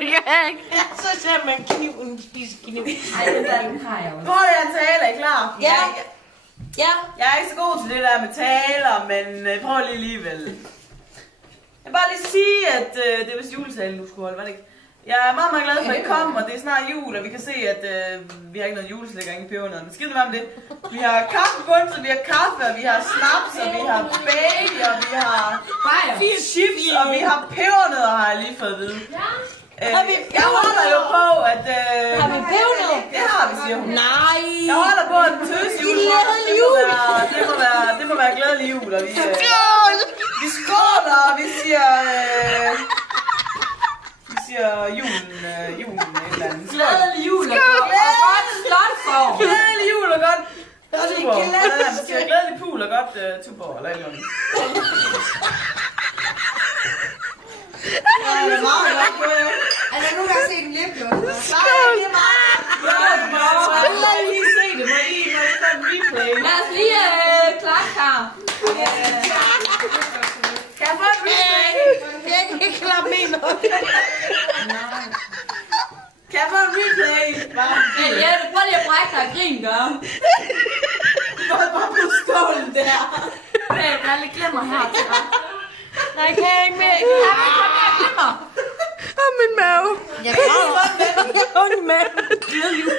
det kan jeg ikke. Ja, så ser man kniven spise kniv. Ej, det der har jeg også. Prøv lige at tale, er I klar? Ja. Ja. Jeg er ikke så god til det der med taler, men prøv lige alligevel. Jeg vil bare lige sige, at det er vist juletalen, du skulle holde, var det ikke? Jeg er meget, meget glad for, at I kom, og det er snart jul, og vi kan se, at vi har ikke noget juleslik og ingen pebernødder. Men skidt med det. Vi har kaffebunser, vi har kaffe, og vi har snaps, og vi har bag, og vi har chips, og vi har pebernødder, har jeg lige fået at vide. Jeg holder jo på, at... Har vi pebernødder? Det har vi, siger hun. Nej. Jeg holder på, at den tøs jul. Det må være glædelig jul, og vi skåler, og vi siger... julen et eller andet. Glædelig jul og godt slotform. Glædelig jul og godt Tuborg. Man siger glædelig pul og godt Tuborg, eller et eller andet. Det er meget godt. Er der nogen, der har set en lipgloss? Nej, det er meget godt. Jeg vil lige se det. Må I få en replay? Lad os lige klare her. Kan jeg få en replay? Jeg kan ikke klappe med noget. Kan jeg få en replay? Ja, prøv lige at brække dig og grin, gør. Hold bare på skålen der. Der er lidt glemmer her til dig. Nej, kan jeg ikke mere. Kom her, glemmer. Åh, min mave. Jeg kan ikke. Åh, min mave. Glædelig jul.